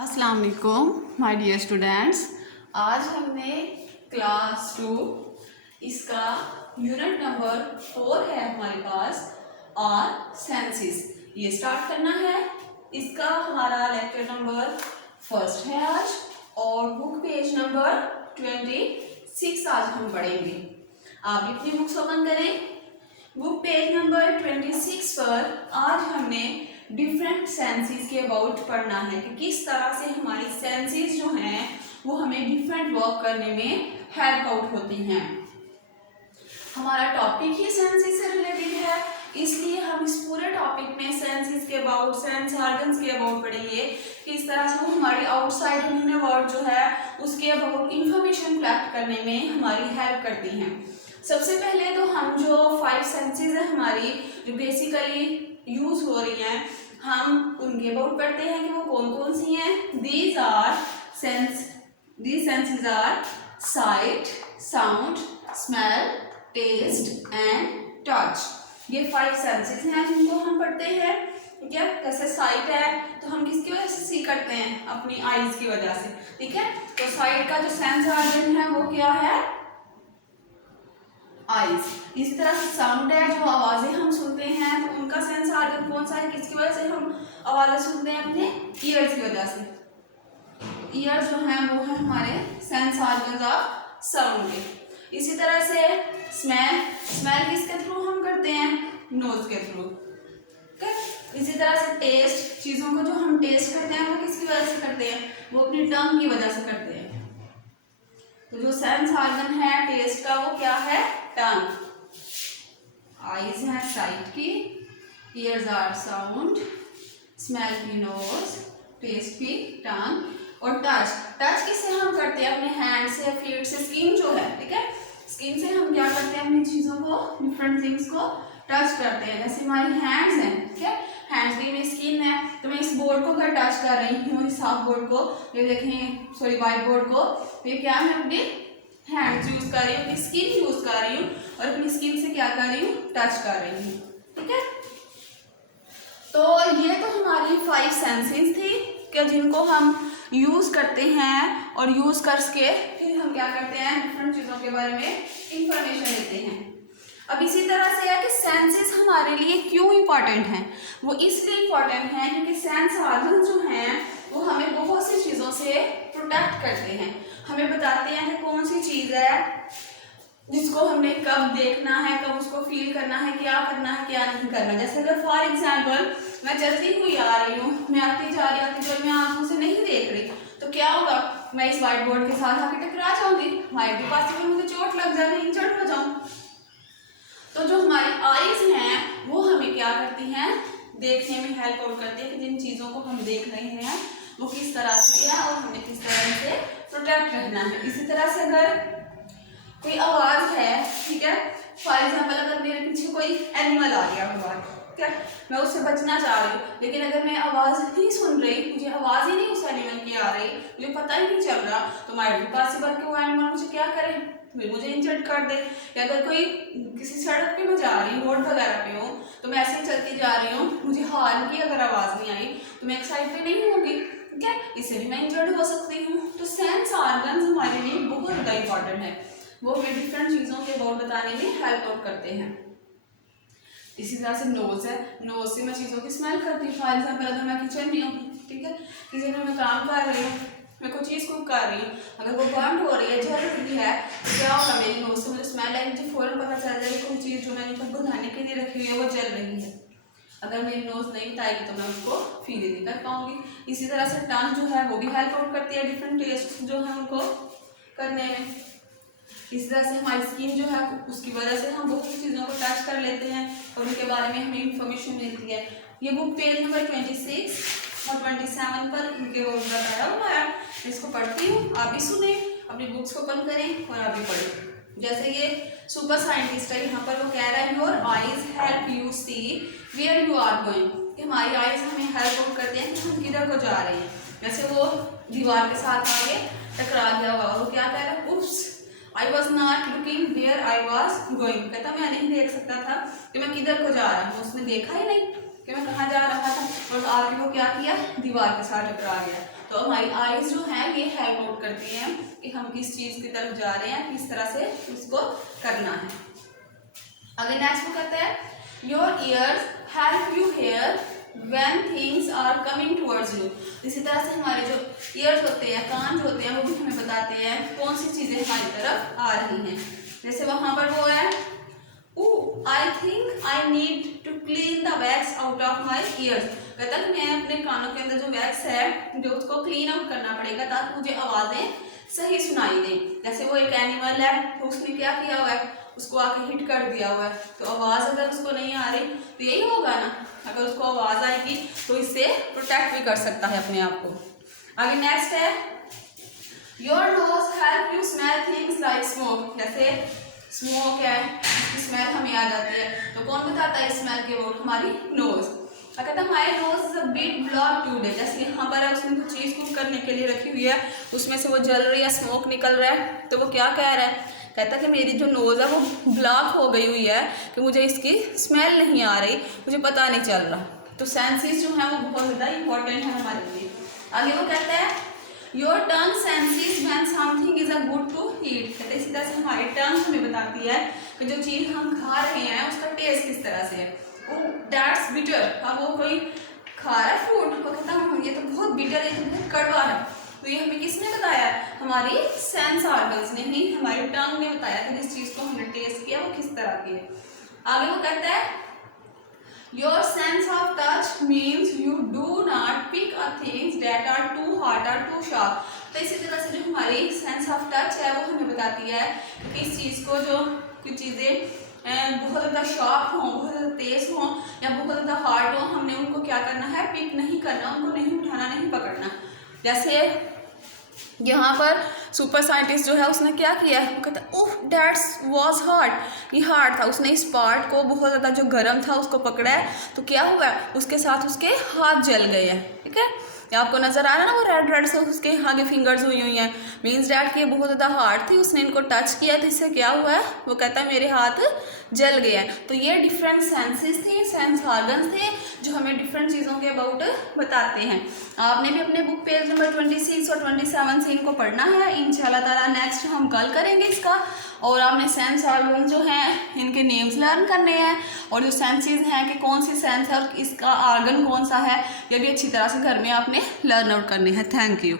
अस्सलाम वालेकुम my dear students. आज हमने क्लास 2 इसका यूनिट नंबर 4 है हमारे पास और सेंसेस ये स्टार्ट करना है। इसका हमारा लेक्चर नंबर फर्स्ट है आज और बुक पेज नंबर 26 आज हम पढ़ेंगे। आप अपनी बुक्स ओपन करें। बुक पेज नंबर 26 पर आज हमने डिफरेंट सेंसेस के अबाउट पढ़ना है कि किस तरह से हमारी सेंसेस जो हैं वो हमें डिफरेंट वर्क करने में हेल्प आउट होती हैं। हमारा टॉपिक ही सेंसेस से रिलेटेड है, इसलिए हम इस पूरे टॉपिक में सेंसेस के अबाउट, सेंस ऑर्गन्स के अबाउट पढ़ेंगे कि इस तरह से वो हमारी आउटसाइड इनर वर्ल्ड जो है उसके अबाउट इंफॉर्मेशन कलेक्ट करने में हमारी हेल्प करती हैं। सबसे पहले तो हम जो 5 सेंसेस है हमारी जो बेसिकली यूज हो रही हैं हम उनके अबाउट पढ़ते हैं कि वो कौन कौन सी हैं। These senses are sight, sound, smell, taste and touch. ये 5 सेंसेस हैं जिनको हम पढ़ते हैं। ठीक है, जैसे साइट है तो हम किसकी वजह से सी करते हैं? अपनी आईज की वजह से। ठीक है, तो साइट का जो सेंस ऑर्गन है वो क्या है? आईज। इसी तरह से साउंड है, जो आवाजें हम सुनते हैं तो उनका सेंस ऑर्गन कौन सा है? किसकी वजह से हम आवाजें सुनते हैं? अपने ईयर्स की वजह से। ईयर जो है वो है हमारे सेंस ऑर्गन ऑफ साउंड के। इसी तरह से स्मेल, स्मेल किसके थ्रू हम करते हैं? नोज के थ्रू। इसी तरह से टेस्ट, चीजों को जो हम टेस्ट करते हैं वो किसकी वजह से करते हैं? वो अपनी टंग की वजह से करते हैं। तो जो सेंस ऑर्गन है टेस्ट का वो क्या है? टंग। आईज है साइट की, ईयर्स आर साउंड, स्मेल की नोज, टेस्ट की टंग और टच। टच किससे हम करते हैं? अपने हैंड से, फीट से। स्किन जो है, ठीक है, स्किन से हम क्या करते हैं? अपनी चीजों को, डिफरेंट थिंग्स को टच करते हैं। जैसे हमारी हैंड्स हैं, ठीक है, हैंड्स की में स्किन है तो मैं इस बोर्ड को अगर टच कर रही हूँ, इस हाफ बोर्ड को, ये देखें, सॉरी व्हाइट बोर्ड को, तो ये क्या है? अपनी हैंड्स यूज कर रही हूँ, अपनी स्किन यूज कर रही हूँ और अपनी स्किन से क्या कर रही हूँ? टच कर रही हूँ। ठीक है, तो ये तो हमारी 5 सेंसेस थी कि जिनको हम यूज करते हैं और यूज करके फिर हम क्या करते हैं? डिफरेंट चीजों के बारे में इंफॉर्मेशन लेते हैं। अब इसी तरह से है कि सेंसेस हमारे लिए क्यों इंपॉर्टेंट हैं? वो इसलिए इंपॉर्टेंट हैं क्योंकि सेंस ऑर्गन जो हैं वो हमें बहुत सी चीजों से प्रोटेक्ट करते हैं। हमें बताते हैं कि कौन सी चीज है जिसको हमने कब देखना है, कब उसको फील करना है, क्या करना है, क्या नहीं करना। जैसे अगर फॉर एग्जाम्पल मैं चलती हुई आ रही हूँ, मैं आती जा रही मैं आंखों से नहीं देख रही तो क्या होगा? मैं इस व्हाइट बोर्ड के साथ आके टकरा जाऊंगी, व्हाइट के पास में मुझे चोट लग जाएगी, इंजर्ड हो जाऊं। तो जो हमारी आईज हैं वो हमें क्या करती हैं? देखने में हेल्प आउट करती है कि जिन चीजों को हम देख रहे हैं वो किस तरह से है और हमें किस तरह से प्रोटेक्ट रहना है। इसी तरह से अगर कोई आवाज है, ठीक है, फॉर एग्जाम्पल अगर मेरे पीछे कोई एनिमल आ गया हुआ है, ठीक है, मैं उससे बचना चाह रही हूँ, लेकिन अगर मैं आवाज नहीं सुन रही, मुझे आवाज ही नहीं उस एनिमल की आ रही, मुझे पता ही नहीं चल रहा, तो माइट बी पॉसिबल कि वो एनिमल मुझे क्या करे? मुझे इंजर्ड कर दे। या अगर कोई किसी सड़क पे मैं जा रही हूँ, रोड वगैरह पे हूँ, तो मैं ऐसे चलती जा रही हूँ, मुझे हॉर्न की अगर आवाज नहीं आई तो मैं एक साइड पे नहीं होंगी, ठीक है, इससे भी मैं इंजर्ड हो सकती हूँ। तो सेंस ऑर्गन्स हमारे लिए बहुत ज़्यादा इंपॉर्टेंट है, वो हमें डिफरेंट चीज़ों के अबाउट बताने में हेल्प आउट करते हैं। इसी तरह से नोज है, नोज से मैं चीज़ों की स्मेल करती हूँ। फॉर एग्जाम्पल अगर मैं किचन में हूँ, ठीक है, किचन में मैं काम कर रही हूँ, मैं कोई चीज़ कुक कर रही हूँ, अगर वो बर्न हो रही है, जल रही है, तो क्या होगा? मेरी नोज से मुझे स्मेल आई, मुझे फौरन पता चल जाएगा कोई चीज़ जो मैंने खुद बनाने के लिए रखी हुई है वो जल रही है। अगर मेरी नोज नहीं बताएगी तो मैं उसको फील ही नहीं कर पाऊंगी। इसी तरह से टंग जो है वो भी हेल्प आउट करती है डिफरेंट टेस्ट जो है उनको करने में। इस तरह से हमारी स्किन जो है उसकी वजह से हम बहुत सी चीज़ों को टच कर लेते हैं और उनके बारे में हमें इंफॉर्मेशन मिलती है। ये बुक पेज नंबर 26 और 27 पर इनके वो बताया हुआ है। इसको पढ़ती हूँ, आप भी सुने, अपनी बुक्स को ओपन करें और आप भी पढ़ें। जैसे ये सुपर साइंटिस्ट है, यहाँ पर वो कह रहा है your eyes help you see where you are going, कि हमारी आईज हमें हेल्प आउट करते हैं कि हम किधर को जा रहे हैं। जैसे वो दीवार के साथ आगे टकरा गया हुआ, वो क्या कह रहा है? Oops, I was not looking where I was going, कहता मैं नहीं देख सकता था कि मैं किधर को जा रहा हूँ। उसने देखा ही नहीं कि मैं कहाँ जा रहा था और आगे वो क्या किया, दीवार के साथ टकरा गया। तो हमारी आईज जो है ये हेल्प आउट करती हैं कि हम किस चीज़ की तरफ जा रहे हैं, किस तरह से उसको करना है। आगे नेक्स्ट वो कहता है your ears help you hear when things are coming towards you. इसी तरह से हमारे जो ईयर्स होते हैं, कान जो होते हैं, वो भी हमें बताते हैं कौन सी चीज़ें हमारी तरफ आ रही हैं। जैसे वहाँ पर वो है I think I need to clean the wax out of my ears. कहता है मैं अपने कानों के अंदर जो वैक्स है जो उसको क्लीन आउट करना पड़ेगा ताकि मुझे आवाज़ें सही सुनाई दें। जैसे वो एक एनिमल है तो उसने क्या किया हुआ है, उसको आके हिट कर दिया हुआ है, तो आवाज़ अगर उसको नहीं आ रही तो यही होगा ना, अगर उसको आवाज़ आएगी तो इससे प्रोटेक्ट भी कर सकता है अपने आप को। आगे नेक्स्ट है your nose help you smell things like smoke. जैसे स्मोक है, इसकी स्मेल हमें आ जाती है, तो कौन बताता है स्मेल के अबाउट, हमारी नोज। कहता है my nose is a bit block today. जैसे यहाँ पर है उसने कुछ चीज़ कुक करने के लिए रखी हुई है, उसमें से वो जल रही है, स्मोक निकल रहा है, तो वो क्या कह रहा है, कहता है कि मेरी जो नोज़ है वो ब्लॉक हो गई हुई है कि मुझे इसकी स्मेल नहीं आ रही, मुझे पता नहीं चल रहा। तो सेंसेस जो है वो बहुत ज़्यादा इंपॉर्टेंट है हमारे लिए। आगे वो कहता है your tongue senses when something is a good to eat. कहते हैं इसी तरह से हमारी टंग हमें बताती है कि जो चीज़ हम खा रहे हैं उसका टेस्ट किस तरह से है। दैट्स बिटर, अब वो कोई खा रहा है फूड, वो कहता है ये तो बहुत बिटर है, तो बहुत कड़वा है, तो ये हमें किसने बताया, हमारी सेंस ऑर्गन्स ने, नहीं हमारी टंग ने बताया कि जिस चीज़ को हमने टेस्ट किया वो किस तरह की है। आगे वो कहता है your sense of touch means you do not pick a things that are too hard और टू शार्प। तो इसी तरह से जो हमारी सेंस ऑफ टच है वो हमें बताती है कि इस चीज़ को जो कुछ चीज़ें बहुत ज़्यादा शार्प हों, बहुत ज़्यादा तेज़ हों या बहुत ज़्यादा हार्ड हों, हमने उनको क्या करना है, पिक नहीं करना, उनको नहीं उठाना, नहीं पकड़ना। जैसे यहाँ पर सुपर साइंटिस्ट जो है उसने क्या किया, वो कहता है ओह दैट्स वाज हार्ड, ये हार्ड था, उसने इस पार्ट को बहुत ज़्यादा जो गर्म था उसको पकड़ा है, तो क्या हुआ उसके साथ उसके हाथ जल गए हैं। ठीक है, आपको नज़र आ रहा है ना वो रेड रेड से उसके आगे फिंगर्स हुई हैं, मीन्स डैट कि बहुत ज़्यादा हार्ड थी, उसने इनको टच किया तो इससे क्या हुआ है, वो कहता है मेरे हाथ जल गया है। तो ये डिफरेंट सेंसेस थे, सेंस ऑर्गन्स थे जो हमें डिफरेंट चीज़ों के अबाउट बताते हैं। आपने भी अपने बुक पेज नंबर 26 और 27 से इनको पढ़ना है इंशाल्लाह ताला। नेक्स्ट हम कल करेंगे इसका, और आपने सेंस ऑर्गन जो हैं इनके नेम्स लर्न करने हैं, और जो सेंसेस हैं कि कौन सी सेंस है और इसका ऑर्गन कौन सा है, ये भी अच्छी तरह से घर में आपने लर्न आउट करने हैं। Thank you.